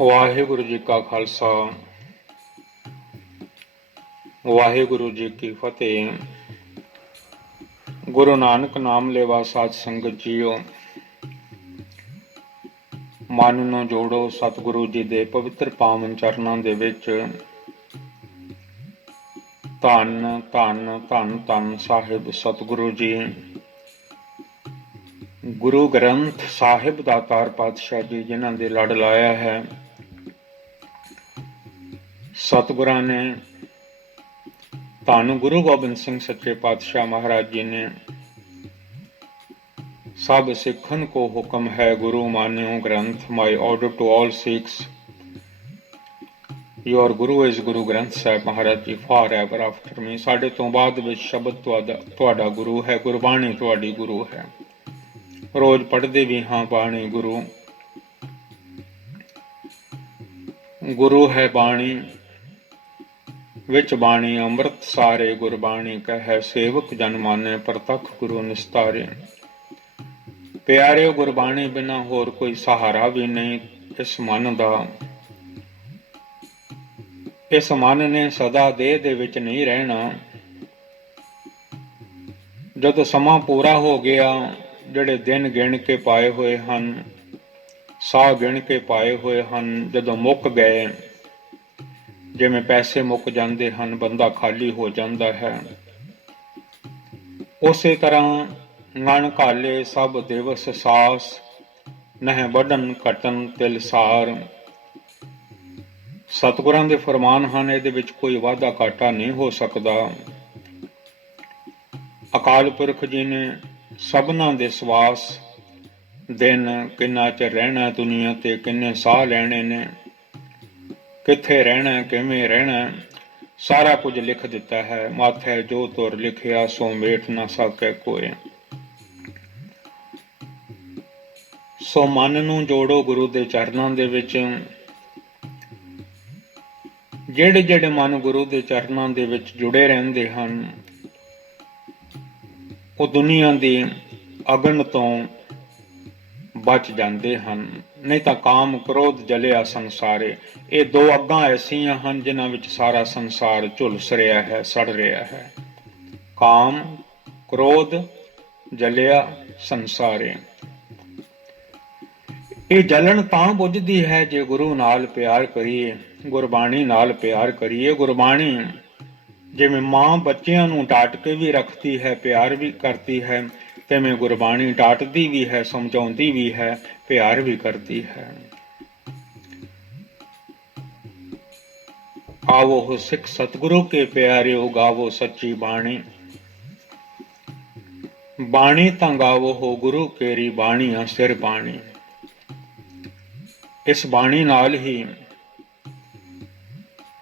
ਵਾਹਿਗੁਰੂ ਜੀ ਕਾ ਖਾਲਸਾ ਵਾਹਿਗੁਰੂ ਜੀ ਕੀ ਫਤਿਹ। ਗੁਰੂ ਨਾਨਕ ਨਾਮ ਲੈਵਾ ਸਾਧ ਸੰਗਤ ਜੀਓ, ਮਨ ਨੂੰ ਜੋੜੋ ਸਤਿਗੁਰੂ ਜੀ ਦੇ ਪਵਿੱਤਰ ਪਾਵਨ ਚਰਨਾਂ ਦੇ ਵਿੱਚ। ਧੰਨ ਧੰਨ ਧੰਨ ਧੰਨ ਸਾਹਿਬ ਸਤਿਗੁਰੂ ਜੀ, ਗੁਰੂ ਗ੍ਰੰਥ ਸਾਹਿਬ ਦਾਤਾਰ ਪਾਤਸ਼ਾਹ ਜੀ, ਜਿਨ੍ਹਾਂ ਦੇ ਲੜ ਲਾਇਆ ਹੈ। ਸਤਿਗੁਰਾਂ ਨੇ, ਧੰਨ ਗੁਰੂ ਗੋਬਿੰਦ ਸਿੰਘ ਸੱਚੇ ਪਾਤਸ਼ਾਹ ਮਹਾਰਾਜ ਜੀ ਨੇ, ਸਭ ਸਿੱਖਨ ਕੋ ਹੁਕਮ ਹੈ ਗੁਰੂ ਮਾਨਿਓ ਗ੍ਰੰਥ। My order to all Sikhs, your Guru is Guru Granth Sahib Maharaj ji for ever after ਮੀ। ਸਾਡੇ ਤੋਂ ਬਾਅਦ ਵਿੱਚ ਸ਼ਬਦ ਤੁਹਾਡਾ ਗੁਰੂ ਹੈ, ਗੁਰਬਾਣੀ ਤੁਹਾਡੀ ਗੁਰੂ ਹੈ। ਰੋਜ਼ ਪੜ੍ਹਦੇ ਵੀ ਹਾਂ ਬਾਣੀ ਗੁਰੂ, ਗੁਰੂ ਹੈ ਬਾਣੀ ਵਿੱਚ ਬਾਣੀ ਅੰਮ੍ਰਿਤ ਸਾਰੇ। ਗੁਰਬਾਣੀ ਕਹੈ ਸੇਵਕ ਜਨ ਮਾਨੈ, ਪ੍ਰਤੱਖ ਗੁਰੂ ਨਿਸਤਾਰੇ। ਪਿਆਰਿਓ, ਗੁਰਬਾਣੀ ਬਿਨਾਂ ਹੋਰ ਕੋਈ ਸਹਾਰਾ ਵੀ ਨਹੀਂ ਇਸ ਮਨ ਦਾ। ਇਸ ਮਨ ਨੇ ਸਦਾ ਦੇਹ ਦੇ ਵਿੱਚ ਨਹੀਂ ਰਹਿਣਾ। ਜਦੋਂ ਸਮਾਂ ਪੂਰਾ ਹੋ ਗਿਆ, ਜਿਹੜੇ ਦਿਨ ਗਿਣ ਕੇ ਪਾਏ ਹੋਏ ਹਨ, ਸਾਹ ਗਿਣ ਕੇ ਪਾਏ ਹੋਏ ਹਨ, ਜਦੋਂ ਮੁੱਕ ਗਏ, ਜਿਵੇਂ ਪੈਸੇ ਮੁੱਕ ਜਾਂਦੇ ਹਨ, ਬੰਦਾ ਖਾਲੀ ਹੋ ਜਾਂਦਾ ਹੈ, ਉਸੇ ਤਰ੍ਹਾਂ ਨਨ ਘਾਲੇ ਸਭ ਦਿਵਸ ਸਾਸ, ਨਹਿ ਵੱਢਣ ਘਟਨ ਤਿਲ ਸਾਰ। ਸਤਿਗੁਰਾਂ ਦੇ ਫਰਮਾਨ ਹਨ, ਇਹਦੇ ਵਿੱਚ ਕੋਈ ਵਾਧਾ ਘਾਟਾ ਨਹੀਂ ਹੋ ਸਕਦਾ। ਅਕਾਲ ਪੁਰਖ ਜੀ ਨੇ ਸਭਨਾਂ ਦੇ ਸਵਾਸ, ਦਿਨ ਕਿੰਨਾ ਚਿਰ ਰਹਿਣਾ ਦੁਨੀਆ ਤੇ, ਕਿੰਨੇ ਸਾਹ ਲੈਣੇ ਨੇ, ਕਿੱਥੇ ਰਹਿਣਾ, ਕਿਵੇਂ ਰਹਿਣਾ, ਸਾਰਾ ਕੁਝ ਲਿਖ ਦਿੱਤਾ ਹੈ। ਮਾਥੈ ਜੋ ਤੁਰ ਲਿਖਿਆ ਸੋ ਮੇਟ ਨਾ ਸਾਕੈ ਕੋਇ। ਸੋ ਮਨ ਨੂੰ ਜੋੜੋ ਗੁਰੂ ਦੇ ਚਰਨਾਂ ਦੇ ਵਿੱਚ। ਜਿਹੜੇ ਜਿਹੜੇ ਮਨ ਗੁਰੂ ਦੇ ਚਰਨਾਂ ਦੇ ਵਿੱਚ ਜੁੜੇ ਰਹਿੰਦੇ ਹਨ, ਉਹ ਦੁਨੀਆ ਦੀ ਅਗਨ ਤੋਂ ਬਚ ਜਾਂਦੇ ਹਨ। ਨਹੀਂ ਤਾਂ ਕਾਮ ਕ੍ਰੋਧ ਜਲਿਆ ਸੰਸਾਰੇ। ਇਹ ਦੋ ਅੱਗਾਂ ਐਸੀਆਂ ਹਨ ਜਿਨ੍ਹਾਂ ਵਿੱਚ ਸਾਰਾ ਸੰਸਾਰ ਝੁਲਸ ਰਿਹਾ ਹੈ, ਸੜ ਰਿਹਾ ਹੈ। ਕਾਮ ਕ੍ਰੋਧ ਜਲਿਆ ਸੰਸਾਰੇ। ਇਹ ਜਲਣ ਤਾਂ ਬੁਝਦੀ ਹੈ ਜੇ ਗੁਰੂ ਨਾਲ ਪਿਆਰ ਕਰੀਏ, ਗੁਰਬਾਣੀ ਨਾਲ ਪਿਆਰ ਕਰੀਏ। ਗੁਰਬਾਣੀ ਜਿਵੇਂ ਮਾਂ ਬੱਚਿਆਂ ਨੂੰ ਡਾਂਟ ਕੇ ਵੀ ਰੱਖਦੀ ਹੈ, ਪਿਆਰ ਵੀ ਕਰਦੀ ਹੈ, ਤਿਵੇਂ ਗੁਰਬਾਣੀ ਡਾਂਟਦੀ ਵੀ ਹੈ, ਸਮਝਾਉਂਦੀ ਵੀ ਹੈ, ਪਿਆਰ ਵੀ ਕਰਦੀ ਹੈ। ਆਵੋ ਸਿੱਖ ਸਤਿਗੁਰੂ ਕੇ ਪਿਆਰਿਓ, ਗਾਵੋ ਸੱਚੀ ਬਾਣੀ। ਬਾਣੀ ਤਾਂ ਗਾਵੋ ਹੋ ਗੁਰੂ ਕੇਰੀ, ਬਾਣੀਆਂ ਸਿਰ ਬਾਣੀ। ਇਸ ਬਾਣੀ ਨਾਲ ਹੀ,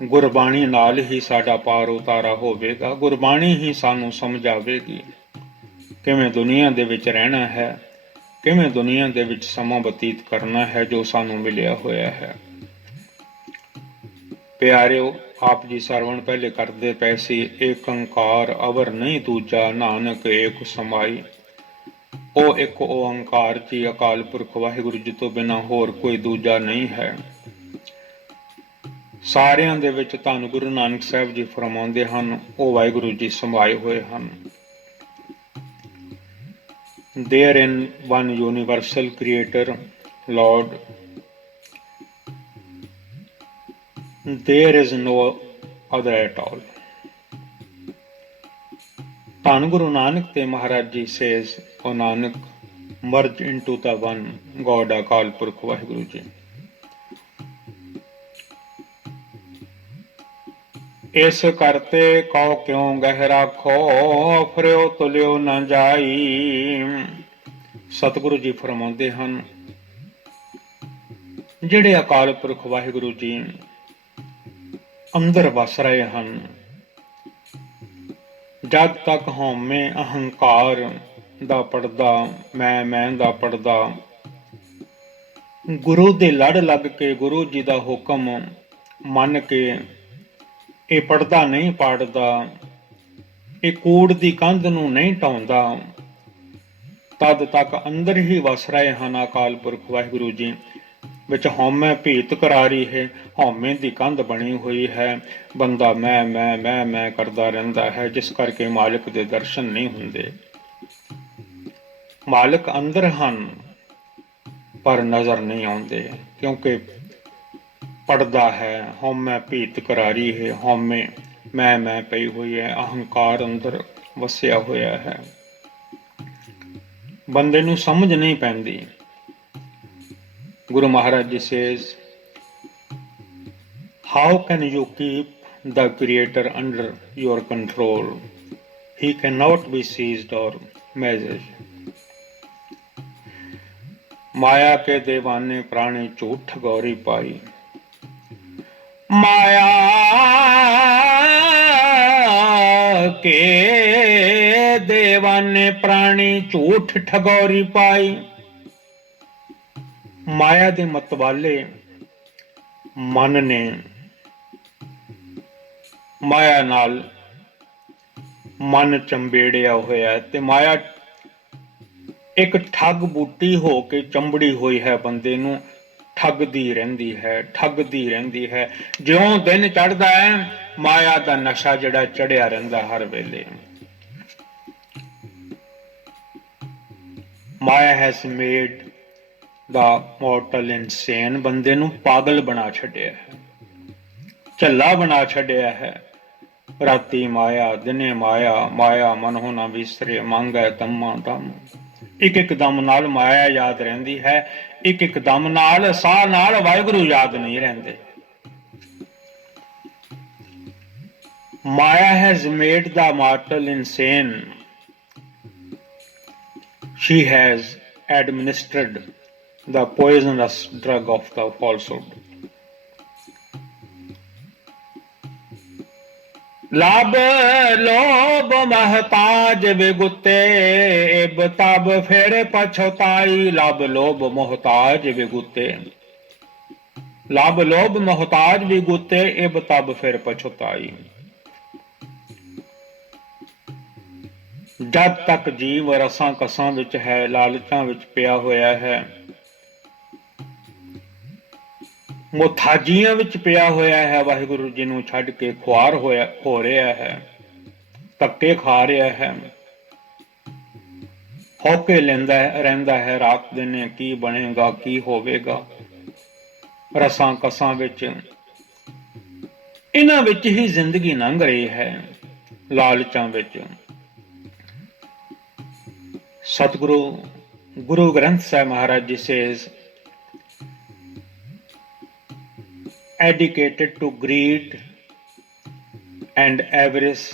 ਗੁਰਬਾਣੀ ਨਾਲ ਹੀ ਸਾਡਾ ਪਾਰ ਉਤਾਰਾ ਹੋਵੇਗਾ। ਗੁਰਬਾਣੀ ਹੀ ਸਾਨੂੰ ਸਮਝਾਵੇਗੀ ਕਿਵੇਂ ਦੁਨੀਆ ਦੇ ਵਿੱਚ ਰਹਿਣਾ ਹੈ, ਕਿਵੇਂ ਦੁਨੀਆ ਦੇ ਵਿੱਚ ਸਮਾਂ ਬਤੀਤ ਕਰਨਾ ਹੈ ਜੋ ਸਾਨੂੰ ਮਿਲਿਆ ਹੋਇਆ ਹੈ। ਪਿਆਰਿਓ, ਆਪ ਜੀ ਸਰਵਣ ਪਹਿਲੇ ਕਰਦੇ ਪਏ ਸੀ, ਏਕ ਓੰਕਾਰ ਅਵਰ ਨਹੀਂ ਦੂਜਾ, ਨਾਨਕ ਏਕ ਸਮਾਈ। ਉਹ ਇੱਕ ਓੰਕਾਰ ਜੀ, ਅਕਾਲ ਪੁਰਖ ਵਾਹਿਗੁਰੂ ਜੀ ਤੋਂ ਬਿਨਾਂ ਹੋਰ ਕੋਈ ਦੂਜਾ ਨਹੀਂ ਹੈ। ਸਾਰਿਆਂ ਦੇ ਵਿੱਚ ਧੰਨ ਗੁਰੂ ਨਾਨਕ ਸਾਹਿਬ ਜੀ ਫਰਮਾਉਂਦੇ ਹਨ, ਉਹ ਵਾਹਿਗੁਰੂ ਜੀ ਸਮਾਏ ਹੋਏ ਹਨ। There in one universal creator, Lord, there is no other at all. ਧੰਨ ਗੁਰੂ ਨਾਨਕ ਤੇ Maharaj ji says, O Nanak, merge into the one God, Akal Purakh Waheguru ਜੀ। ਇਸ ਕਰਤੇ ਕਉ ਕਿਉ ਗਹਿ ਰਾਖੋ, ਅਫਰਿਓ ਤੁਲਿਓ ਨਾ ਜਾਈ। ਸਤਿਗੁਰੂ ਜੀ ਫਰਮਾਉਂਦੇ ਹਨ, ਜਿਹੜੇ ਅਕਾਲ ਪੁਰਖ ਵਾਹਿਗੁਰੂ ਜੀ ਅੰਦਰ ਵਸ ਰਹੇ ਹਨ, ਜਦ ਤੱਕ ਹਉਮੈ ਅਹੰਕਾਰ ਦਾ ਪਰਦਾ, ਮੈਂ ਦਾ ਪਰਦਾ, ਗੁਰੂ ਦੇ ਲੜ ਲੱਗ ਕੇ ਗੁਰੂ ਜੀ ਦਾ ਹੁਕਮ ਮੰਨ ਕੇ ਇਹ ਪੜਦਾ ਨਹੀਂ ਪਾੜਦਾ, ਇਹ ਕੂੜ ਦੀ ਕੰਧ ਨੂੰ ਨਹੀਂ ਢਾਉਂਦਾ, ਤਦ ਤੱਕ ਅੰਦਰ ਹੀ ਵਸ ਰਹੇ ਹਨ ਅਕਾਲ ਪੁਰਖ ਵਾਹਿਗੁਰੂ ਜੀ। ਵਿੱਚ ਹਉਮੈ ਭੀਤ ਕਰਾਰੀ ਹੈ। ਹਉਮੈ ਦੀ ਕੰਧ ਬਣੀ ਹੋਈ ਹੈ। ਬੰਦਾ ਮੈਂ ਕਰਦਾ ਰਹਿੰਦਾ ਹੈ, ਜਿਸ ਕਰਕੇ ਮਾਲਕ ਦੇ ਦਰਸ਼ਨ ਨਹੀਂ ਹੁੰਦੇ। ਮਾਲਕ ਅੰਦਰ ਹਨ ਪਰ ਨਜ਼ਰ ਨਹੀਂ ਆਉਂਦੇ, ਕਿਉਂਕਿ ਪੜਦਾ ਹੈ। ਹਉਮੈ ਭੀਤ ਕਰਾਰੀ ਹੈ। ਹਉਮੈ ਮੈਂ ਪਈ ਹੋਈ ਹੈ। ਅਹੰਕਾਰ ਅੰਦਰ ਵਸਿਆ ਹੋਇਆ ਹੈ। ਬੰਦੇ ਨੂੰ ਸਮਝ ਨਹੀਂ ਪੈਂਦੀ। Guru Maharaj Ji says, how can you keep the Creator under your control? He cannot be seized or measured. माया के देवाने प्राणी झूठ ठगौरी पाई। माया के देवाने प्राणी झूठ ठगौरी पाई। ਮਾਇਆ ਦੇ ਮਤਵਾਲੇ ਮਨ ਨੇ ਮਾਇਆ ਨਾਲ ਮਨ ਚੰਬੇੜਿਆ ਹੋਇਆ, ਤੇ ਮਾਇਆ ਇੱਕ ਠੱਗ ਬੂਟੀ ਹੋ ਕੇ ਚੰਬੜੀ ਹੋਈ ਹੈ। ਬੰਦੇ ਨੂੰ ਠੱਗਦੀ ਰਹਿੰਦੀ ਹੈ, ਠੱਗਦੀ ਰਹਿੰਦੀ ਹੈ। ਜਿਉਂ ਦਿਨ ਚੜ੍ਹਦਾ ਹੈ, ਮਾਇਆ ਦਾ ਨਸ਼ਾ ਜਿਹੜਾ ਚੜਿਆ ਰਹਿੰਦਾ ਹਰ ਵੇਲੇ। ਮਾਇਆ has made the mortal insane, ਬੰਦੇ ਨੂੰ ਪਾਗਲ ਬਣਾ ਛੱਡਿਆ ਹੈ, ਝੱਲਾ ਬਣਾ ਛੱਡਿਆ ਹੈ। ਰਾਤੀ ਮਾਇਆ ਦਿਨੇ ਮਾਇਆ, ਮਾਇਆ ਮਨ ਹੋ ਨਾ ਵਿਸਰੇ, ਮੰਗੈ ਤੰਮਾ ਦਮ। ਇੱਕ ਇੱਕ ਦਮ ਨਾਲ ਮਾਇਆ ਯਾਦ ਰਹਿੰਦੀ ਹੈ, ਇੱਕ ਇੱਕ ਦਮ ਨਾਲ ਸਾਹ ਨਾਲ ਵਾਹਿਗੁਰੂ ਯਾਦ ਨਹੀਂ ਰਹਿੰਦੇ। Maya has made the mortal insane, she has administered the poisonous drug of the falsehood. लाभ लोभ महताज विगुते, इब तब फिर पछताई। लाभ लोभ मोहताज विगुते, लाभ लोभ मोहताज विगुते, इब तब फिर पछताई। ਜਦ ਤੱਕ ਜੀਵ ਰਸਾਂ ਕਸਾਂ ਵਿੱਚ ਹੈ, ਲਾਲਚਾਂ ਵਿੱਚ ਪਿਆ ਹੋਇਆ ਹੈ, ਮੁਥਾਜੀਆਂ ਵਿੱਚ ਪਿਆ ਹੋਇਆ ਹੈ, ਵਾਹਿਗੁਰੂ ਜੀ ਨੂੰ ਛੱਡ ਕੇ ਖੁਆਰ ਹੋ ਰਿਹਾ ਹੈ, ਧੱਕੇ ਖਾ ਰਿਹਾ ਹੈ, ਹੌਕੇ ਲੈਂਦਾ ਰਹਿੰਦਾ ਹੈ ਰਾਤ ਦਿਨੇ, ਕੀ ਬਣੇਗਾ ਕੀ ਹੋਵੇਗਾ। ਰਸਾਂ ਕਸਾਂ ਵਿੱਚ, ਇਹਨਾਂ ਵਿੱਚ ਹੀ ਜ਼ਿੰਦਗੀ ਲੰਘ ਰਹੀ ਹੈ, ਲਾਲਚਾਂ ਵਿੱਚ। Sadguru Guru Granth Sahib Maharaj Ji says, dedicated to greed and avarice,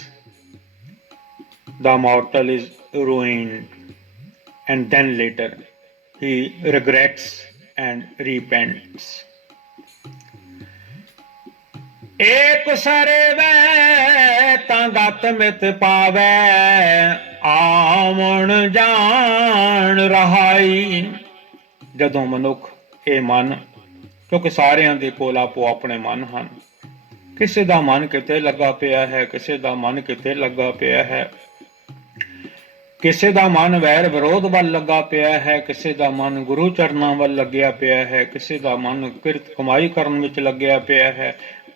the mortal is ruined, and then later he regrets and repents. एक सरवे तंगत मित पावे, ਆਵਣ ਜਾਣ ਰਹਾਈ। ਜਦੋਂ ਮਨੁੱਖ ਇਹ ਮਨ, ਕਿਉਂਕਿ ਸਾਰਿਆਂ ਦੇ ਕੋਲ ਆਪੋ ਆਪਣੇ ਮਨ ਹਨ, ਕਿਸੇ ਦਾ ਮਨ ਕਿਤੇ ਲੱਗਾ ਪਿਆ ਹੈ, ਕਿਸੇ ਦਾ ਮਨ ਕਿਤੇ ਲੱਗਾ ਪਿਆ ਹੈ, ਕਿਸੇ ਦਾ ਮਨ ਵੈਰ ਵਿਰੋਧ ਵੱਲ ਲੱਗਾ ਪਿਆ ਹੈ, ਕਿਸੇ ਦਾ ਮਨ ਗੁਰੂ ਚਰਨਾਂ ਵੱਲ ਲੱਗਿਆ ਪਿਆ ਹੈ, ਕਿਸੇ ਦਾ ਮਨ ਕਿਰਤ ਕਮਾਈ ਕਰਨ ਵਿੱਚ ਲੱਗਿਆ ਪਿਆ ਹੈ।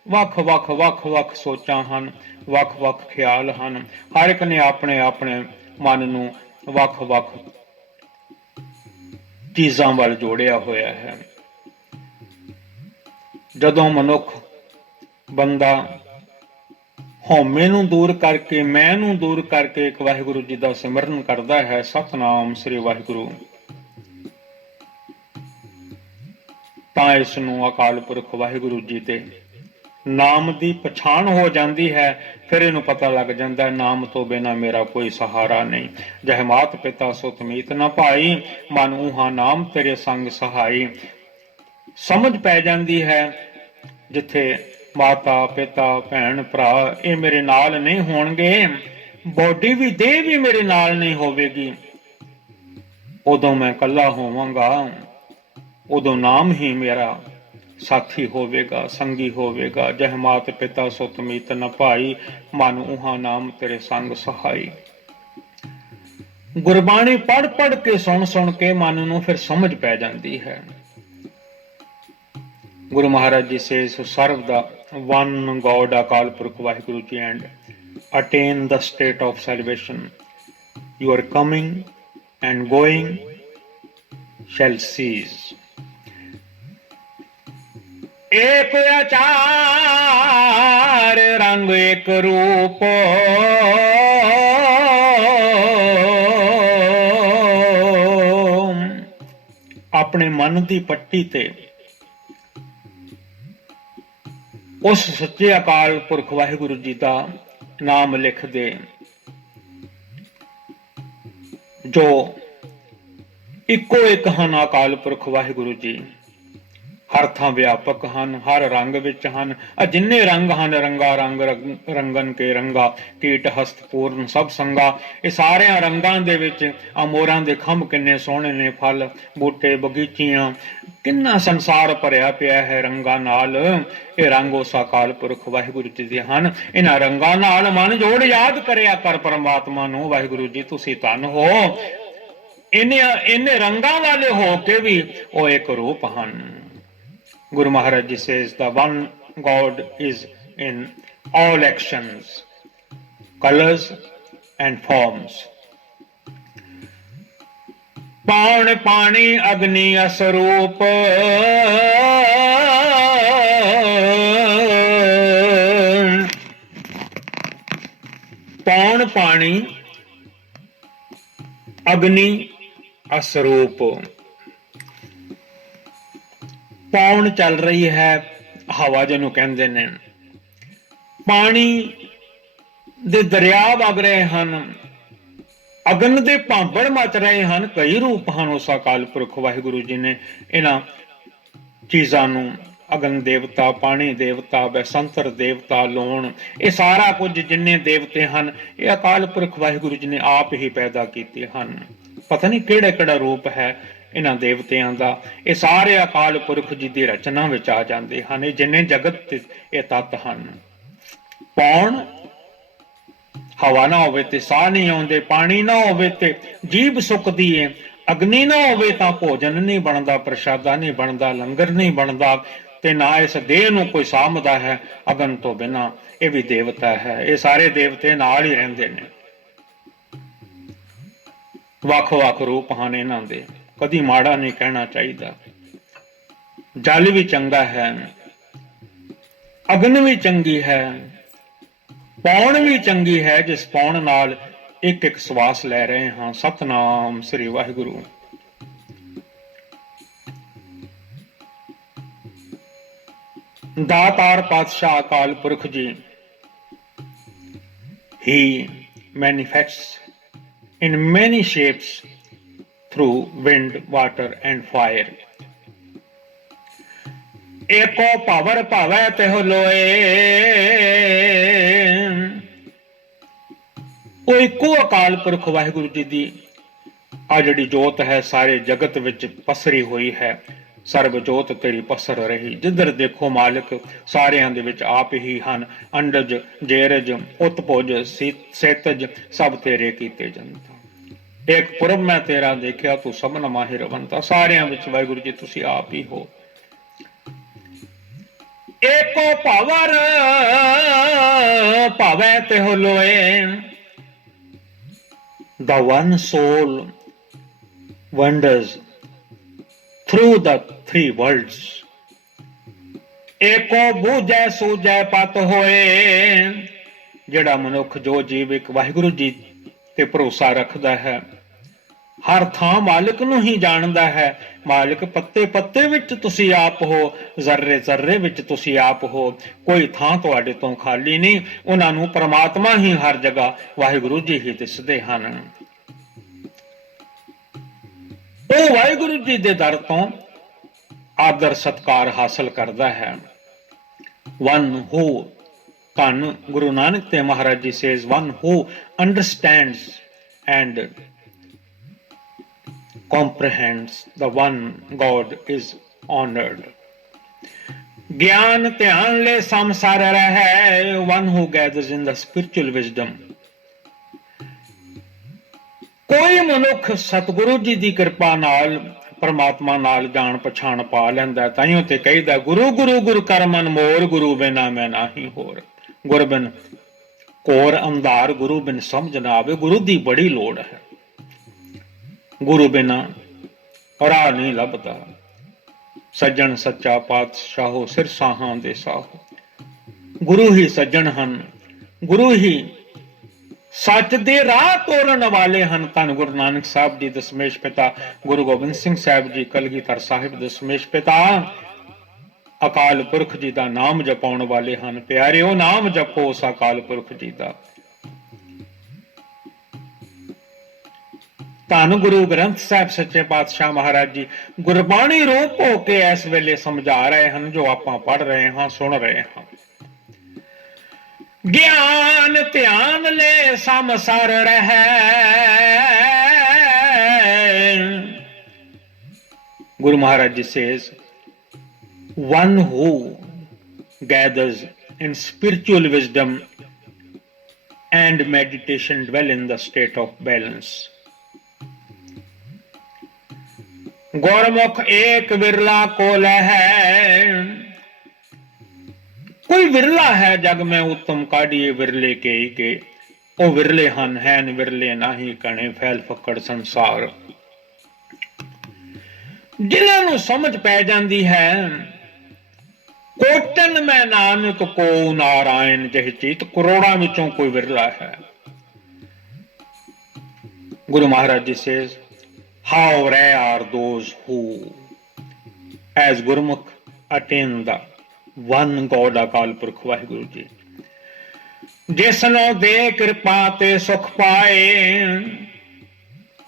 ਵੱਖ ਵੱਖ ਵੱਖ ਵੱਖ ਸੋਚਾਂ ਹਨ, ਵੱਖ ਵੱਖ ਖਿਆਲ ਹਨ। ਹਰ ਇੱਕ ਨੇ ਆਪਣੇ ਆਪਣੇ ਮਨ ਨੂੰ ਵੱਖ ਵੱਖ ਚੀਜ਼ਾਂ ਵੱਲ ਜੋੜਿਆ ਹੋਇਆ ਹੈ। ਜਦੋਂ ਮਨੁੱਖ ਬੰਦਾ ਹਉਮੈ ਨੂੰ ਦੂਰ ਕਰਕੇ, ਮੈਂ ਨੂੰ ਦੂਰ ਕਰਕੇ ਇੱਕ ਵਾਹਿਗੁਰੂ ਜੀ ਦਾ ਸਿਮਰਨ ਕਰਦਾ ਹੈ, ਸਤਿਨਾਮ ਸ੍ਰੀ ਵਾਹਿਗੁਰੂ, ਤਾਂ ਇਸ ਨੂੰ ਅਕਾਲ ਪੁਰਖ ਵਾਹਿਗੁਰੂ ਜੀ ਤੇ ਨਾਮ ਦੀ ਪਛਾਣ ਹੋ ਜਾਂਦੀ ਹੈ। ਫਿਰ ਇਹਨੂੰ ਪਤਾ ਲੱਗ ਜਾਂਦਾ, ਨਾਮ ਤੋਂ ਬਿਨਾਂ ਮੇਰਾ ਕੋਈ ਸਹਾਰਾ ਨਹੀਂ। ਜਹ ਮਾਤ ਪਿਤਾ ਸੁਤ ਮੀਤ ਨਾ ਭਾਈ, ਮਨ ਊਹਾ ਨਾਮ ਤੇਰੇ ਸੰਗ ਸਹਾਈ। ਸਮਝ ਪੈ ਜਾਂਦੀ ਹੈ, ਜਿੱਥੇ ਮਾਤਾ ਪਿਤਾ ਭੈਣ ਭਰਾ ਇਹ ਮੇਰੇ ਨਾਲ ਨਹੀਂ ਹੋਣਗੇ, ਬੋਡੀ ਵੀ ਦੇਹ ਵੀ ਮੇਰੇ ਨਾਲ ਨਹੀਂ ਹੋਵੇਗੀ, ਉਦੋਂ ਮੈਂ ਇਕੱਲਾ ਹੋਵਾਂਗਾ। ਉਦੋਂ ਨਾਮ ਹੀ ਮੇਰਾ ਸਾਥੀ ਹੋਵੇਗਾ, ਸੰਗੀ ਹੋਵੇਗਾ। ਜਹ ਮਾਤ ਪਿਤਾ ਸੁਤ ਮੀਤ ਨ ਭਾਈ, ਮਨ ਊਹਾ ਨਾਮ ਤੇਰੇ ਸੰਗ ਸਹਾਈ। ਗੁਰਬਾਣੀ ਪੜ੍ਹ ਪੜ੍ਹ ਕੇ, ਸੁਣ ਸੁਣ ਕੇ ਮਨ ਨੂੰ ਫਿਰ ਸਮਝ ਪੈ ਜਾਂਦੀ ਹੈ। Guru Maharaj Ji says, so serve the one God, Akal Purkh Vaheguru Ji, and attain the state of salvation. Your coming and going shall cease. एक आचार रंग एक रूप, अपने मन की पट्टी ते उस सच्चे अकाल पुरख वाहिगुरु जी का नाम लिख दे, जो इको एक हन अकाल पुरख वाहिगुरु जी। हर थां व्यापक हन, हर रंग विच हन। जिन्ने रंग हन रंगा रंग रंगन के रंगा, कीट हस्त पूर्ण सब संगा। ये सारे रंगां दे विच मोरां दे खंभ किन्ने सोहणे ने, फल बूटे बगीचियां, किन्ना संसार भरिया पिया है रंगां नाल। ये रंग उस अकाल पुरख वाहिगुरु जी दे हन। इन्हां रंगां नाल मन जोड़ याद करिया कर परमात्मा नूं, वाहिगुरु जी तुसीं धन हो। इन्ने रंगां वाले हो के भी वो एक रूप हन। Guru Maharaj Ji says the one God is in all actions, colors and forms. पावन पानी अग्नि असरूप, पौन पानी अग्नि असरूप। पौन चल रही है, हवा जिन्हों कहते ने, पानी दे दरिया वग रहे हैं, अग्न दे भांबड़ मच रहे हैं। कई रूप हैं उस अकाल पुरख वाहिगुरु जी ने इन्हां चीज़ां नूं, अग्न देवता, पानी देवता, बसंतर देवता, लोण, ये सारा कुछ जिन्ने देवते हैं ये अकाल पुरख वाहिगुरु जी ने आप ही पैदा कीते हैं। पता नहीं किहड़ा किहड़ा रूप है इन्हां देवतियां दा, ये सारे अकाल पुरख जी की रचना विच आ जांदे हन। ये जिन्ने जगत ये तत्त हन। पौण, हवा ना होवे ते साह नहीं आउंदे, पानी ना होवे ते जीभ सुकदी है, अग्नि ना होवे तां भोजन नहीं बनदा, प्रशादा नहीं बनदा, लंगर नहीं बनदा, ते ना इस देह नूं कोई सामदा है। अग्न तो बिना ये भी देवता है। ये सारे देवते नाल ही रहिंदे ने। वख वख रूप हैं इन्हां दे, कदी माड़ा नहीं कहना चाहिए। जल भी चंगा है, अग्न भी चंगी है, पौण भी चंगी है, जिस पौण नाल एक एक श्वास ले रहे हैं। सतनाम श्री वाहिगुरु। दातार पातशाह Akal Purakh ji, he manifests in many shapes through wind, water and fire. एको पावर भावै तिह लोए, वो इको अकाल पुरख वाहिगुरु जी दी आ जिहड़ी जोत है सारे जगत विच पसरी हुई है। सर्व जोत तेरी पसर रही, जिधर देखो मालिक सारियां दे विच आप ही हन। अंडज जेरज उत्पुज सेतज सब तेरे कीते जनता। एक पुरब मैं तेरा देखिया तू सबन माहिर बनता। सारियां विच वाहिगुरु जी तुसी आप ही हो। एको पावर भावै तिह लोए, the one soul wanders through the three worlds. एको बूझै सूझै पत होए, जिहड़ा मनुख जो जीव एक वाहिगुरु जी ते भरोसा रखदा है, हर थां मालिक नूं ही जाणदा है। मालिक पत्ते पत्ते विच तुसी आप हो, जर्रे जर्रे विच तुसी आप हो। कोई थां तुहाडे तों खाली नहीं। उन्हां नूं परमात्मा ही हर जगह वाहिगुरु जी ही दिसदे हन। ਉਹ ਵਾਹਿਗੁਰੂ ਜੀ ਦੇ ਦਰ ਤੋਂ ਆਦਰ ਸਤਕਾਰ ਹਾਸਲ ਕਰਦਾ ਹੈ। ਵਨ ਹੂ, ਧੰਨ Guru Nanak Dev Maharaj ji says, one who understands and comprehends the one God is honored. ज्ञान ध्यान ले संसार रहे, one who gathers in the spiritual wisdom. कोई मनुख सतगुरु जी की कृपा नाल परमात्मा नाल जान पछाण पा लैंदा। ताइयों ते कहीदा गुरु गुरु गुरु कर मन मोर, गुरु बिना मैं नाही होर। गुर बिन घोर अंधार, गुरु बिन समझ ना आवे। गुरु दी बड़ी लोड़ है, गुरु बिना राह नहीं लभदा। सज्जन सच्चा पातशाहो, सिर साहां दे साहो। गुरु ही सज्जन हन, गुरु ही सच दे राह तोरन वाले हन। धन गुरु नानक साहब जी दशमेश पिता, गुरु गोबिंद सिंह साहब जी कलगीधर साहिब दशमेश पिता, अकाल पुरख जी का नाम जपाउण वाले हन। प्यारिओ नाम जपो उस अकाल पुरख जी का। धन गुरु ग्रंथ साहब सच्चे पातशाह महाराज जी गुरबाणी रूप होके इस वेले समझा रहे हैं, जो आप पढ़ रहे हैं, सुन रहे हैं। ज्ञान ध्यान ले समसर रहे, Guru Maharaj Ji says, one who gathers in spiritual wisdom and meditation dwell in the state of balance. गुरमुख एक विरला को है, कोई विरला है जग में उत्तम काढ़िए विरले के ओ विरले हन हैन विरले नाही कणे फैल फकड़ संसार। जिन्होंने समझ पै जाती है, कोटन में नानक को नारायण जह चीत, करोड़ा विचों कोई विरला है। गुरु महाराज जी says, how rare are those who as Gurmukh attain the one God अकाल पुरख वाहिगुरु जी। जिसनो दे कृपा ते सुख पाए,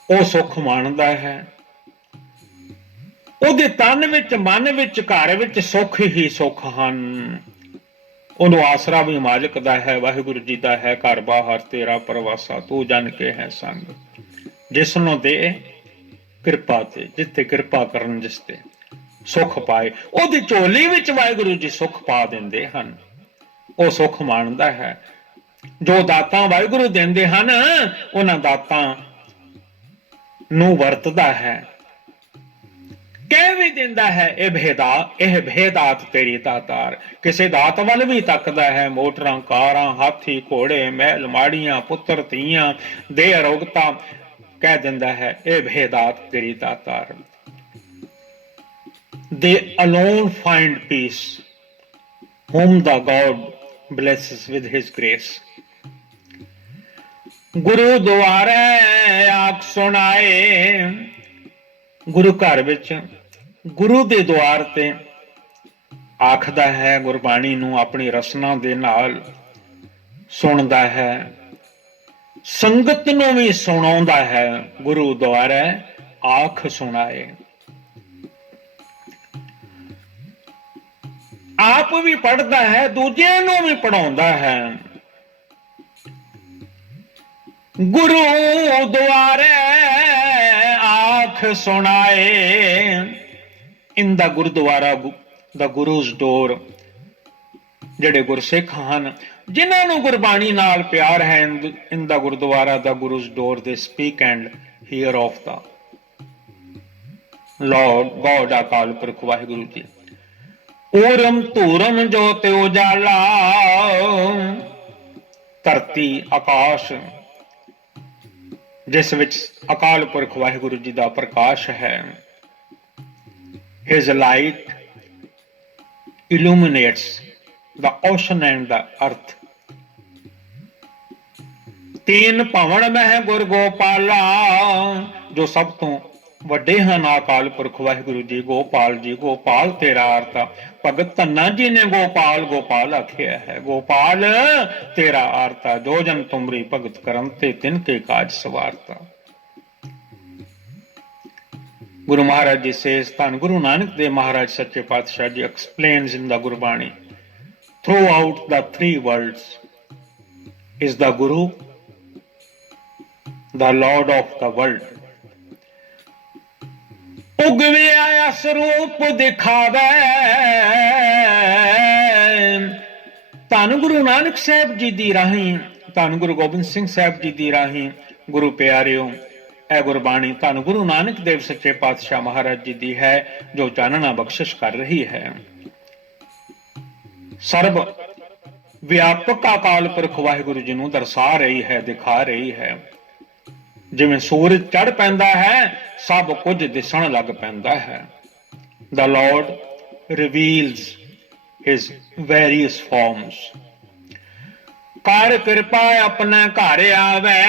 ਉਹ ਸੁਖ ਮੰਨਦਾ ਹੈ। ਉਹਦੇ ਤਨ ਵਿੱਚ ਮਨ ਵਿੱਚ ਘਰ ਵਿੱਚ ਸੁਖ ਹੀ ਸੁਖ ਹਨ। ਉਹਨੂੰ ਆਸਰਾ ਵੀ ਮਾਲਕ ਦਾ ਹੈ, ਵਾਹਿਗੁਰੂ ਜੀ ਦਾ ਹੈ। ਘਰ ਬਾਹਰ ਤੇਰਾ ਪਰਵਾਸਾ ਤੂੰ ਜਨ ਕੇ ਹੈ ਸੰਗ। ਜਿਸਨੂੰ ਦੇ ਕਿਰਪਾ ਤੇ, ਜਿੱਥੇ ਕਿਰਪਾ ਕਰਨ ਜਿਸ ਤੇ ਸੁਖ ਪਾਏ, ਉਹਦੀ ਝੋਲੀ ਵਿੱਚ ਵਾਹਿਗੁਰੂ ਜੀ ਸੁਖ ਪਾ ਦਿੰਦੇ ਹਨ। ਉਹ ਸੁਖ ਮਾਣਦਾ ਹੈ। ਜੋ ਦਾਤਾਂ ਵਾਹਿਗੁਰੂ ਦਿੰਦੇ ਹਨ, ਉਹਨਾਂ ਦਾਤਾਂ ਨੂੰ ਵਰਤਦਾ ਹੈ, ਕਹਿ ਵੀ ਦਿੰਦਾ ਹੈ ਇਹ ਭੇਦਾਤ ਤੇਰੀ ਦਾਤਾਰ। ਕਿਸੇ ਦਾਤ ਵੱਲ ਵੀ ਤੱਕਦਾ ਹੈ। ਮੋਟਰਾਂ ਕਾਰਾਂ ਹਾਥੀ ਘੋੜੇ ਮਹਿਲ ਮਾੜੀਆਂ ਪੁੱਤਰ ਧੀਆਂ ਦੇ ਅਰੋਗਤਾ ਕਹਿ ਦਿੰਦਾ ਹੈ ਇਹ ਭੇਦਾਤ ਤੇਰੀ ਦਾਤਾਰ। They alone find peace whom the God blesses with his grace. ਗੁਰੂ ਦੁਆਰੇ ਆਖ ਸੁਣਾਏ, ਗੁਰੂ ਘਰ ਵਿੱਚ ਗੁਰੂ ਦੇ ਦੁਆਰ ਤੇ ਆਖਦਾ ਹੈ, ਗੁਰਬਾਣੀ ਨੂੰ ਆਪਣੀ ਰਸਨਾ ਦੇ ਨਾਲ ਸੁਣਦਾ ਹੈ, ਸੰਗਤ ਨੂੰ ਵੀ ਸੁਣਾਉਂਦਾ ਹੈ। ਗੁਰੂ ਦੁਆਰੇ ਆਖ ਸੁਣਾਏ, ਆਪ ਵੀ ਪੜ੍ਹਦਾ ਹੈ, ਦੂਜੇ ਨੂੰ ਵੀ ਪੜ੍ਹਾਉਂਦਾ ਹੈ। ਗੁਰੂ ਦੁਆਰੇ ਆਖ ਸੁਣਾਏ, ਇਨ ਦਾ ਗੁਰਦੁਆਰਾ ਦਾ ਗੁਰੂਜ਼ ਡੋਰ। ਜਿਹੜੇ ਗੁਰਸਿੱਖ ਹਨ, ਜਿਨ੍ਹਾਂ ਨੂੰ ਗੁਰਬਾਣੀ ਨਾਲ ਪਿਆਰ ਹੈ, ਇਨ ਦਾ ਗੁਰਦੁਆਰਾ ਦਾ Guru's door they speak and hear of the Lord God Akal Purakh Waheguru ਜੀ। ਊਰਮ ਧੂਰਮ ਜੋਤ ਉਜਾਲਾ, ਧਰਤੀ ਆਕਾਸ਼ ਜਿਸ ਵਿੱਚ ਅਕਾਲ ਪੁਰਖ ਵਾਹਿਗੁਰੂ ਜੀ ਦਾ ਪ੍ਰਕਾਸ਼ ਹੈ। His light illuminates the ocean and the earth. ਤੀਨ ਭਵਨ ਮਹਿ ਗੁਰ ਗੋਪਾਲਾ, ਜੋ ਸਭ ਤੋਂ ਵੱਡੇ ਹਨ ਅਕਾਲ ਪੁਰਖ ਵਾਹਿਗੁਰੂ ਜੀ। ਗੋਪਾਲ ਜੀ, ਗੋਪਾਲ ਤੇਰਾ ਅਰਥ ਭਗਤ ਧੰਨਾ ਜੀ ਨੇ ਗੋਪਾਲ ਗੋਪਾਲ ਆਖਿਆ ਹੈ। ਗੋਪਾਲ ਤੇਰਾ ਅਰਥ ਜੋ ਜਨ ਤੁਮਰੀ ਭਗਤ ਕਰਨ ਤੇ ਤਿਨ ਕੇ ਕਾਜ ਸਵਾਰਤਾ। Guru Maharaj Ji says, Than Guru Nanak Dev Maharaj Sache Patshaah Ji explains in the Gurbani, throughout the three worlds is the Guru, the Lord of the world. ਉਗਵਿਆ ਸਰੂਪ ਦਿਖਾਵੇ, ਧੰਨ ਗੁਰੂ ਨਾਨਕ ਸਾਹਿਬ ਜੀ ਦੀ ਰਾਹੀਂ, ਧੰਨ ਗੁਰੂ ਗੋਬਿੰਦ ਸਿੰਘ ਸਾਹਿਬ ਜੀ ਦੀ ਰਾਹੀਂ। ਗੁਰੂ ਪਿਆਰਿਓ, ਇਹ ਗੁਰਬਾਣੀ ਧੰਨ ਗੁਰੂ ਨਾਨਕ ਦੇਵ ਸੱਚੇ ਪਾਤਸ਼ਾਹ ਮਹਾਰਾਜ ਜੀ ਦੀ ਹੈ, ਜੋ ਚਾਨਣਾ ਬਖਸ਼ਿਸ਼ ਕਰ ਰਹੀ ਹੈ। ਸਰਬ ਵਿਆਪਕ ਅਕਾਲ ਪੁਰਖ ਵਾਹਿਗੁਰੂ ਜੀ ਨੂੰ ਦਰਸਾ ਰਹੀ ਹੈ, ਦਿਖਾ ਰਹੀ ਹੈ। ਜਿਵੇਂ ਸੂਰਜ ਚੜ ਪੈਂਦਾ ਹੈ, ਸਭ ਕੁਝ ਦਿਸਣ ਲੱਗ ਪੈਂਦਾ ਹੈ। The Lord reveals his various forms। ਕਰ ਕਿਰਪਾ ਆਪਣੇ ਘਰ ਆਵੇ,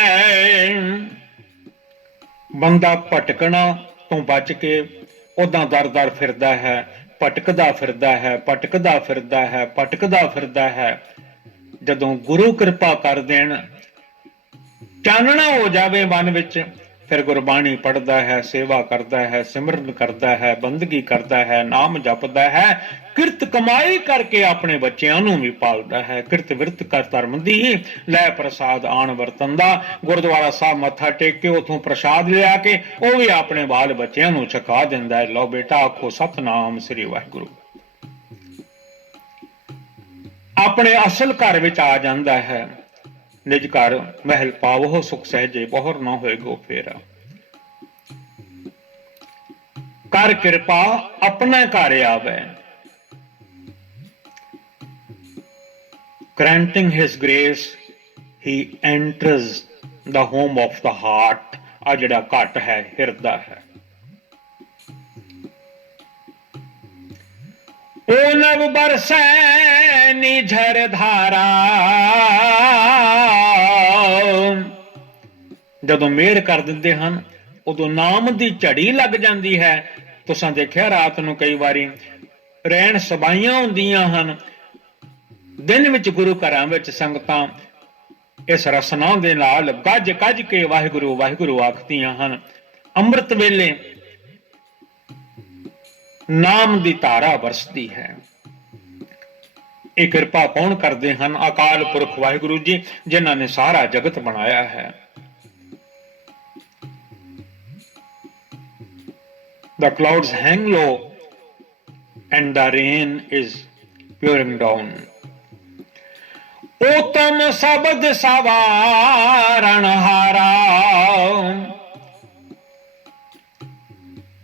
ਬੰਦਾ ਭਟਕਣਾ ਤੋਂ ਬਚ ਕੇ ਉਦਾਂ ਦਰ ਦਰ ਫਿਰਦਾ ਹੈ, ਭਟਕਦਾ ਫਿਰਦਾ ਹੈ, ਭਟਕਦਾ ਫਿਰਦਾ ਹੈ, ਭਟਕਦਾ ਫਿਰਦਾ ਹੈ। ਜਦੋਂ ਗੁਰੂ ਕਿਰਪਾ ਕਰ ਦੇਣ, ਚਾਨਣਾ ਹੋ ਜਾਵੇ ਮਨ ਵਿੱਚ, ਫਿਰ ਗੁਰਬਾਣੀ ਪੜ੍ਹਦਾ ਹੈ, ਸੇਵਾ ਕਰਦਾ ਹੈ, ਸਿਮਰਨ ਕਰਦਾ ਹੈ, ਬੰਦਗੀ ਕਰਦਾ ਹੈ, ਨਾਮ ਜਪਦਾ ਹੈ, ਕਿਰਤ ਕਮਾਈ ਕਰਕੇ ਆਪਣੇ ਬੱਚਿਆਂ ਨੂੰ ਵੀ ਪਾਲਦਾ ਹੈ। ਕਿਰਤ ਵਿਰਤ ਕਰ ਧਰਮ ਦੀ, ਲੈ ਪ੍ਰਸਾਦ ਆਣ ਵਰਤਨ ਦਾ। ਗੁਰਦੁਆਰਾ ਸਾਹਿਬ ਮੱਥਾ ਟੇਕ ਕੇ ਉਥੋਂ ਪ੍ਰਸਾਦ ਲਿਆ ਕੇ ਉਹ ਵੀ ਆਪਣੇ ਬਾਲ ਬੱਚਿਆਂ ਨੂੰ ਛਕਾ ਦਿੰਦਾ ਹੈ। ਲਓ ਬੇਟਾ, ਆਖੋ ਸਤਨਾਮ ਸ੍ਰੀ ਵਾਹਿਗੁਰੂ। ਆਪਣੇ ਅਸਲ ਘਰ ਵਿੱਚ ਆ ਜਾਂਦਾ ਹੈ। ਨਿਜ ਘਰ ਮਹਿਲ ਪਾਵੋ ਸੁਖ ਸਹਿਜੇ, ਬਹੁਰ ਨਾ ਹੋਏਗੋ ਫੇਰਾ। ਕਰ ਕਿਰਪਾ ਆਪਣੇ ਘਰ ਆਵੇ। Granting his grace, he enters the home of the heart। ਆ ਜਿਹੜਾ ਘਟ ਹੈ, ਹਿਰਦਾ ਹੈ। ਉਹ ਨਭ ਬਰਸੈ ਨਿਝਰ ਧਾਰਾ। ਜਦੋਂ ਮਿਹਰ ਕਰ ਦਿੰਦੇ ਹਨ, ਉਦੋਂ ਨਾਮ ਦੀ ਝੜੀ ਲੱਗ ਜਾਂਦੀ ਹੈ। ਤੁਸਾਂ ਦੇਖਿਆ ਰਾਤ ਨੂੰ ਕਈ ਵਾਰੀ ਰਹਿਣ ਸਬਾਈਆਂ ਹੁੰਦੀਆਂ ਹਨ, ਦਿਨ ਵਿੱਚ ਗੁਰੂ ਘਰਾਂ ਵਿੱਚ ਸੰਗਤਾਂ ਇਸ ਰਸਨਾ ਦੇ ਨਾਲ ਗੱਜ ਗੱਜ ਕੇ ਵਾਹਿਗੁਰੂ ਵਾਹਿਗੁਰੂ ਆਖਦੀਆਂ ਹਨ। ਅੰਮ੍ਰਿਤ ਵੇਲੇ ਨਾਮ ਦੀ ਧਾਰਾ ਵਰਸਦੀ ਹੈ। ਇਹ ਕਿਰਪਾ ਕੌਣ ਕਰਦੇ ਹਨ? ਅਕਾਲ ਪੁਰਖ ਵਾਹਿਗੁਰੂ ਜੀ, ਜਿਨ੍ਹਾਂ ਨੇ ਸਾਰਾ ਜਗਤ ਬਣਾਇਆ ਹੈ। The clouds hang low and the rain is pouring down। ਉਤਮ ਸ਼ਬਦ ਸਵਾਰਨ ਹਾਰਾ।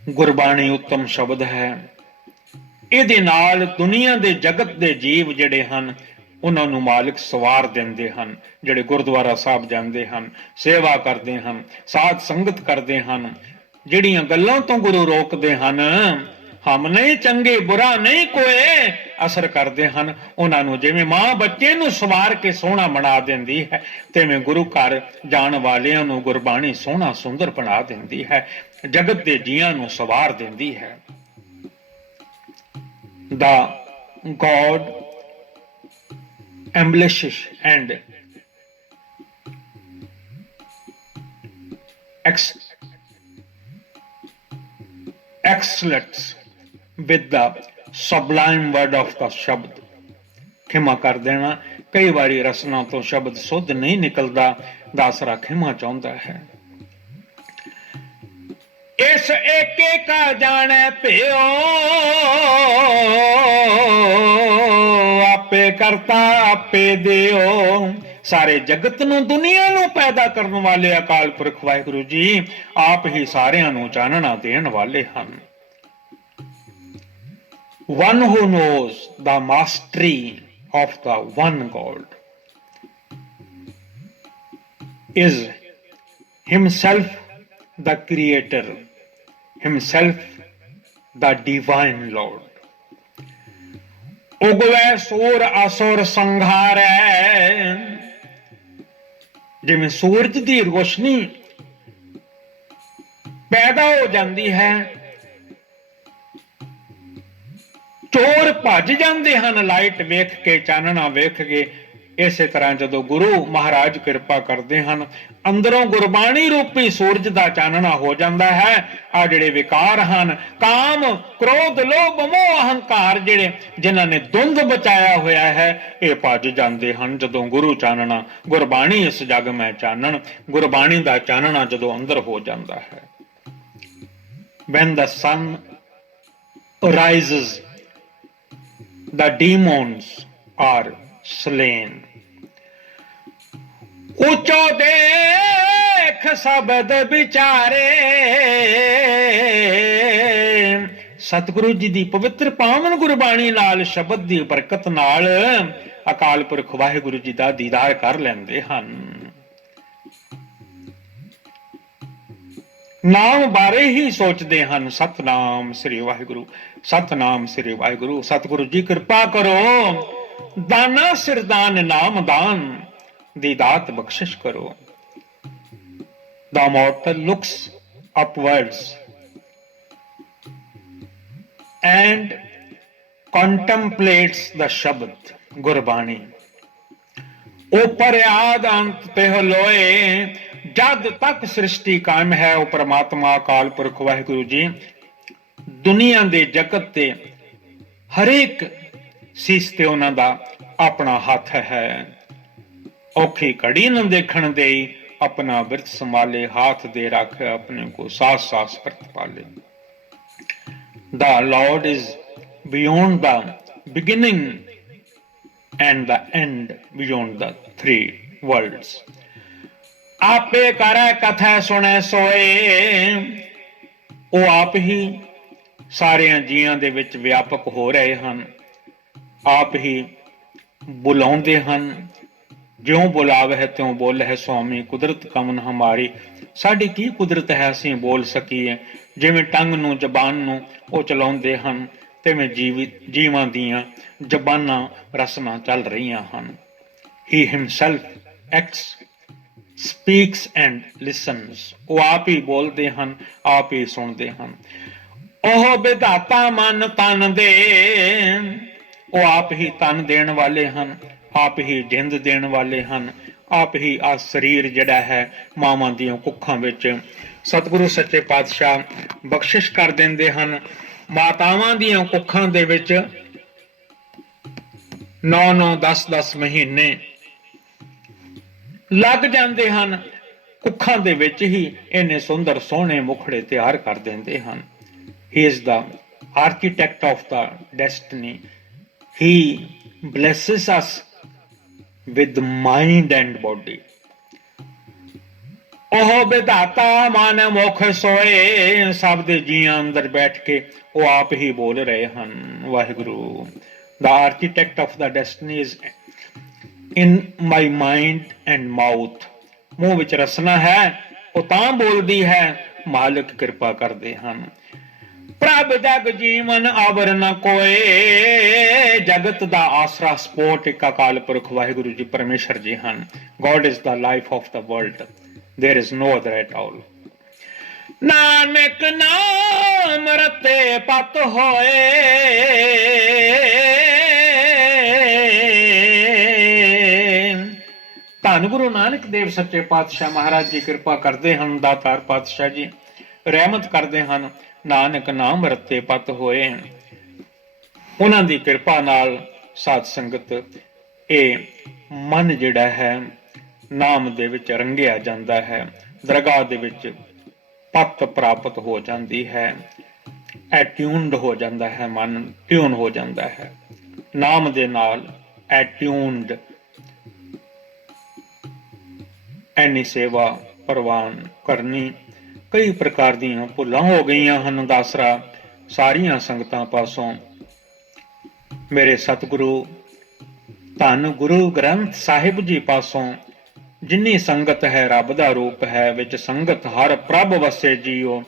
ਗੁਰਬਾਣੀ ਉੱਤਮ ਸ਼ਬਦ ਹੈ। ਇਹਦੇ ਨਾਲ ਦੁਨੀਆ ਦੇ ਜਗਤ ਦੇ ਜੀਵ ਜਿਹੜੇ ਹਨ, ਉਹਨਾਂ ਨੂੰ ਮਾਲਿਕ ਸਵਾਰ ਦਿੰਦੇ ਹਨ। ਜਿਹੜੇ ਗੁਰਦੁਆਰਾ ਸਾਹਿਬ ਜਾਂਦੇ ਹਨ, ਸੇਵਾ ਕਰਦੇ ਹਨ, ਸਾਧ ਸੰਗਤ ਕਰਦੇ ਹਨ, ਜਿਹੜੀਆਂ ਗੱਲਾਂ ਤੋਂ ਗੁਰੂ ਰੋਕਦੇ ਹਨ, ਹਮ ਨਹੀਂ ਚੰਗੇ ਬੁਰਾ ਨਹੀਂ ਕੋਏ, ਅਸਰ ਕਰਦੇ ਹਨ। ਉਹਨਾਂ ਨੂੰ ਜਿਵੇਂ ਮਾਂ ਬੱਚੇ ਨੂੰ ਸਵਾਰ ਕੇ ਸੋਹਣਾ ਬਣਾ ਦਿੰਦੀ ਹੈ, ਤਿਵੇਂ ਗੁਰੂ ਘਰ ਜਾਣ ਵਾਲਿਆਂ ਨੂੰ ਗੁਰਬਾਣੀ ਸੋਹਣਾ ਸੁੰਦਰ ਬਣਾ ਦਿੰਦੀ ਹੈ, ਜਗਤ ਦੇ ਜੀਆਂ ਨੂੰ ਸਵਾਰ ਦਿੰਦੀ ਹੈ। The God embellishes and excels with the sublime word of the ਸ਼ਬਦ। ਖਿਮਾ ਕਰ ਦੇਣਾ, ਕਈ ਵਾਰੀ ਰਸਨਾ ਤੋਂ ਸ਼ਬਦ ਸੁੱਧ ਨਹੀਂ ਨਿਕਲਦਾ, ਦਾਸਰਾ ਖਿਮਾ ਚਾਹੁੰਦਾ ਹੈ। ਇਸ ਏਕੇ ਕਾ ਜਾਣੈ ਭਿਓ, ਆਪੇ ਕਰਤਾ ਆਪੇ ਦਿਓ। ਸਾਰੇ ਜਗਤ ਨੂੰ, ਦੁਨੀਆ ਨੂੰ ਪੈਦਾ ਕਰਨ ਵਾਲੇ ਅਕਾਲ ਪੁਰਖ ਵਾਹਿਗੁਰੂ ਜੀ ਆਪ ਹੀ ਸਾਰਿਆਂ ਨੂੰ ਚਾਨਣਾ ਦੇਣ ਵਾਲੇ ਹਨ। One who knows the mastery of the one God is himself the creator, himself the divine Lord। ਉਗਵੈ ਸੂਰ ਅਸੁਰ ਸੰਘਾਰੈ। ਜਿਵੇਂ ਸੂਰਜ ਦੀ ਰੋਸ਼ਨੀ ਪੈਦਾ ਹੋ ਜਾਂਦੀ ਹੈ, ਚੋਰ ਭੱਜ ਜਾਂਦੇ ਹਨ ਲਾਈਟ ਵੇਖ ਕੇ, ਚਾਨਣਾ ਵੇਖ ਕੇ। ਇਸੇ ਤਰ੍ਹਾਂ ਜਦੋਂ ਗੁਰੂ ਮਹਾਰਾਜ ਕਿਰਪਾ ਕਰਦੇ ਹਨ, ਅੰਦਰੋਂ ਗੁਰਬਾਣੀ ਰੂਪੀ ਸੂਰਜ ਦਾ ਚਾਨਣਾ ਹੋ ਜਾਂਦਾ ਹੈ। ਆ ਜਿਹੜੇ ਵਿਕਾਰ ਹਨ, ਕਾਮ ਕ੍ਰੋਧ ਲੋਭ ਮੋਹ ਅਹੰਕਾਰ, ਜਿਹੜੇ ਜਿਨ੍ਹਾਂ ਨੇ ਧੁੰਦ ਬਚਾਇਆ ਹੋਇਆ ਹੈ, ਇਹ ਭੱਜ ਜਾਂਦੇ ਹਨ ਜਦੋਂ ਗੁਰੂ ਚਾਨਣਾ, ਗੁਰਬਾਣੀ ਇਸ ਜਗ ਮੈਂ ਚਾਨਣ, ਗੁਰਬਾਣੀ ਦਾ ਚਾਨਣਾ ਜਦੋਂ ਅੰਦਰ ਹੋ ਜਾਂਦਾ ਹੈ। When the sun rises, the demons are slain। ਉੱਚੋ ਦੇ ਵੇਖ ਸ਼ਬਦ ਵਿਚਾਰੇ। ਸਤਿਗੁਰੂ ਜੀ ਦੀ ਪਵਿੱਤਰ ਪਾਵਨ ਗੁਰਬਾਣੀ ਨਾਲ, ਸ਼ਬਦ ਦੀ ਬਰਕਤ ਨਾਲ ਅਕਾਲ ਪੁਰਖ ਵਾਹਿਗੁਰੂ ਜੀ ਦਾ ਦੀਦਾਰ ਕਰ ਲੈਂਦੇ ਹਨ। ਨਾਮ ਬਾਰੇ ਹੀ ਸੋਚਦੇ ਹਨ। ਸਤਨਾਮ ਸ੍ਰੀ ਵਾਹਿਗੁਰੂ, ਸਤਨਾਮ ਸ੍ਰੀ ਵਾਹਿਗੁਰੂ। ਸਤਿਗੁਰੂ ਜੀ ਕਿਰਪਾ ਕਰੋ, ਦਾਨਾ ਸਿਰਦਾਨ ਨਾਮ ਦਾਨ ਦੀ ਦਾਤ ਬਖਸ਼ਿਸ਼ ਕਰੋ। The mortal looks upwards and contemplates the Shabad, Gurbani. ਉਪਰ ਆਦ ਅੰਤ ਤਿਹ ਲੋਏ, ਜਦ ਤੱਕ ਸ੍ਰਿਸ਼ਟੀ ਕਾਇਮ ਹੈ, ਉਹ ਪਰਮਾਤਮਾ ਅਕਾਲ ਪੁਰਖ ਵਾਹਿਗੁਰੂ ਜੀ ਦੁਨੀਆ ਦੇ ਜਗਤ ਤੇ ਹਰੇਕ ਸੀਸ ਤੇ ਉਹਨਾਂ ਦਾ ਆਪਣਾ ਹੱਥ ਹੈ। ਔਖੀ ਘੜੀ ਨੂੰ ਦੇਖਣ ਦੇ अपना बिरत संभाले, हाथ दे राखे अपने को, सास सास परत पाले। The Lord is beyond the beginning and the end, beyond the three worlds. आपे करे कथा सुने सोए, ਉਹ ਆਪ ਹੀ ਸਾਰਿਆਂ ਜੀਆਂ ਦੇ ਵਿੱਚ ਵਿਆਪਕ ਹੋ ਰਹੇ ਹਨ। ਆਪ ਹੀ ਬੁਲਾਉਂਦੇ ਹਨ। ਜਿਉਂ ਬੁਲਾਵੇ ਹੈ ਤਿਉਂ ਬੋਲ ਹੈ ਸੁਆਮੀ, ਕੁਦਰਤ ਕਮਨ ਹਮਾਰੀ। ਸਾਡੀ ਕੀ ਕੁਦਰਤ ਹੈ ਅਸੀਂ ਬੋਲ ਸਕੀਏ। ਜਿਵੇਂ ਟੰਗ ਨੂੰ, ਜ਼ਬਾਨ ਨੂੰ ਉਹ ਚਲਾਉਂਦੇ ਹਨ, ਤਿਵੇਂ ਜੀਵਾਂ ਦੀਆਂ ਜ਼ਬਾਨਾਂ ਰਸਮਾਂ ਚੱਲ ਰਹੀਆਂ ਹਨ। He himself acts, speaks and listens. ਉਹ ਆਪ ਹੀ ਬੋਲਦੇ ਹਨ, ਆਪ ਹੀ ਸੁਣਦੇ ਹਨ। ਉਹ ਵਿਧਾਤਾ ਮਨ ਤਨ ਦੇ, ਉਹ ਆਪ ਹੀ ਤਨ ਦੇਣ ਵਾਲੇ ਹਨ, ਆਪ ਹੀ ਜਿੰਦ ਦੇਣ ਵਾਲੇ ਹਨ। ਆਪ ਹੀ ਆ ਸਰੀਰ ਜਿਹੜਾ ਹੈ ਮਾਵਾਂ ਦੀਆਂ ਕੁੱਖਾਂ ਵਿੱਚ ਸਤਿਗੁਰੂ ਸੱਚੇ ਪਾਤਸ਼ਾਹ ਬਖਸ਼ਿਸ਼ ਕਰ ਦਿੰਦੇ ਹਨ। ਮਾਤਾਵਾਂ ਦੀਆਂ ਕੁੱਖਾਂ ਦੇ ਵਿੱਚ 9-9, 10-10 ਮਹੀਨੇ ਲੱਗ ਜਾਂਦੇ ਹਨ। ਕੁੱਖਾਂ ਦੇ ਵਿੱਚ ਹੀ ਇੰਨੇ ਸੁੰਦਰ ਸੋਹਣੇ ਮੁਖੜੇ ਤਿਆਰ ਕਰ ਦਿੰਦੇ ਹਨ। He is the architect of the destiny. He blesses us with mind and body. ਉਹ ਵਿਧਾਤਾ ਮਨ ਮੁਖ ਸੋਏ, ਸਭ ਦੇ ਜੀਆਂ ਅੰਦਰ ਬੈਠ ਕੇ ਉਹ ਆਪ ਹੀ ਬੋਲ ਰਹੇ ਹਨ Waheguru. The architect of the destiny is in my mind and mouth. ਮੂੰਹ ਵਿੱਚ ਰਸਨਾ ਹੈ, ਉਹ ਤਾਂ ਬੋਲਦੀ ਹੈ, ਮਾਲਕ ਕਿਰਪਾ ਕਰਦੇ ਹਨ। ਪ੍ਰਭ ਜਗ ਜੀਵਨ ਆਵਰ ਨ ਕੋਏ, ਜਗਤ ਦਾ ਆਸਰਾ ਸਪੋਰਟ ਇੱਕ ਅਕਾਲ ਪੁਰਖ ਵਾਹਿਗੁਰੂ ਜੀ ਪਰਮੇਸ਼ਰ ਜੀ ਹਨ। God is the life of the world. There is no other at all. Nanak ਨਾਮ ਰਤੇ ਪਤ ਹੋਏ, ਧੰਨ ਗੁਰੂ ਨਾਨਕ ਦੇਵ ਸੱਚੇ ਪਾਤਸ਼ਾਹ ਮਹਾਰਾਜ ਜੀ ਕਿਰਪਾ ਕਰਦੇ ਹਨ। ਦਾਤਾਰ ਪਾਤਸ਼ਾਹ ਜੀ ਰਹਿਮਤ ਕਰਦੇ ਹਨ। ਨਾਨਕ ਨਾਮ ਰਤੇ ਪਤ ਹੋਏ, ਉਹਨਾਂ ਦੀ ਕਿਰਪਾ ਨਾਲ ਸਾਧ ਸੰਗਤ ਇਹ ਮਨ ਜਿਹੜਾ ਹੈ ਨਾਮ ਦੇ ਵਿੱਚ ਰੰਗਿਆ ਜਾਂਦਾ ਹੈ। ਦਰਗਾਹ ਦੇ ਵਿੱਚ ਪਤ ਪ੍ਰਾਪਤ ਹੋ ਜਾਂਦੀ ਹੈ, ਐਟਿਊਨਡ ਹੋ ਜਾਂਦਾ ਹੈ, ਮਨ ਟਿਊਨ ਹੋ ਜਾਂਦਾ ਹੈ ਨਾਮ ਦੇ ਨਾਲ ਐਟਿਊਨਡ। ਐਨੀ ਸੇਵਾ ਪ੍ਰਵਾਨ ਕਰਨੀ। ਕਈ ਪ੍ਰਕਾਰ ਦੀਆਂ ਭੁੱਲਾਂ ਹੋ ਗਈਆਂ ਹਨ ਦਾਸਰਾ ਸਾਰੀਆਂ ਸੰਗਤਾਂ ਪਾਸੋਂ। ਮੇਰੇ ਸਤਿਗੁਰੂ ਧੰਨ ਗੁਰੂ ਗ੍ਰੰਥ ਸਾਹਿਬ ਜੀ ਪਾਸੋਂ ਜਿੰਨੀ ਸੰਗਤ ਹੈ ਰੱਬ ਦਾ ਰੂਪ ਹੈ, ਵਿੱਚ ਸੰਗਤ ਹਰ ਪ੍ਰਭ ਵਸੇ ਜੀਓ,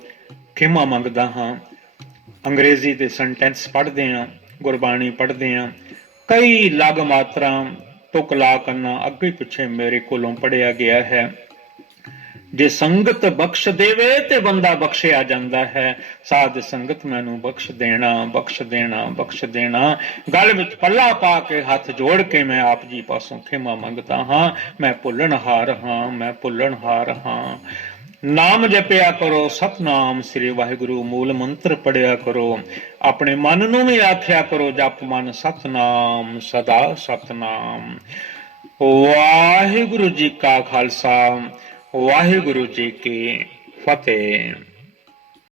ਖਿਮਾ ਮੰਗਦਾ ਹਾਂ। ਅੰਗਰੇਜ਼ੀ ਦੇ ਸੈਂਟੈਂਸ ਪੜ੍ਹਦੇ ਹਾਂ, ਗੁਰਬਾਣੀ ਪੜ੍ਹਦੇ ਹਾਂ, ਕਈ ਲਗ ਮਾਤਰਾ ਤੁਕ ਲਾ ਕਰਨਾ ਅੱਗੇ ਪਿੱਛੇ ਮੇਰੇ ਕੋਲੋਂ ਪੜ੍ਹਿਆ ਗਿਆ ਹੈ। ਜੇ ਸੰਗਤ ਬਖਸ਼ ਦੇਵੇ ਤੇ ਬੰਦਾ ਬਖਸ਼ਿਆ ਜਾਂਦਾ ਹੈ। ਸਾਧ ਸੰਗਤ ਮੈਨੂੰ ਬਖਸ਼ ਦੇਣਾ, ਬਖਸ਼ ਦੇਣਾ, ਬਖਸ਼ ਦੇਣਾ। ਗਲ ਵਿੱਚ ਪੱਲਾ ਪਾ ਕੇ ਹੱਥ ਜੋੜ ਕੇ ਮੈਂ ਆਪ ਜੀ ਪਾਸੋਂ ਖਿਮਾ ਮੰਗਦਾ ਹਾਂ। ਮੈਂ ਭੁੱਲਣਹਾਰ ਹਾਂ, ਮੈਂ ਭੁੱਲਣਹਾਰ ਹਾਂ। ਨਾਮ ਜਪਿਆ ਕਰੋ, ਸਤਨਾਮ ਸ੍ਰੀ ਵਾਹਿਗੁਰੂ ਮੂਲ ਮੰਤਰ ਪੜਿਆ ਕਰੋ। ਆਪਣੇ ਮਨ ਨੂੰ ਵੀ ਆਖਿਆ ਕਰੋ ਜਪ ਮਨ ਸਤਨਾਮ ਸਦਾ ਸਤਨਾਮ। ਵਾਹਿਗੁਰੂ ਜੀ ਕਾ ਖਾਲਸਾ, ਵਾਹਿਗੁਰੂ ਜੀ ਕੀ ਫਤਿਹ।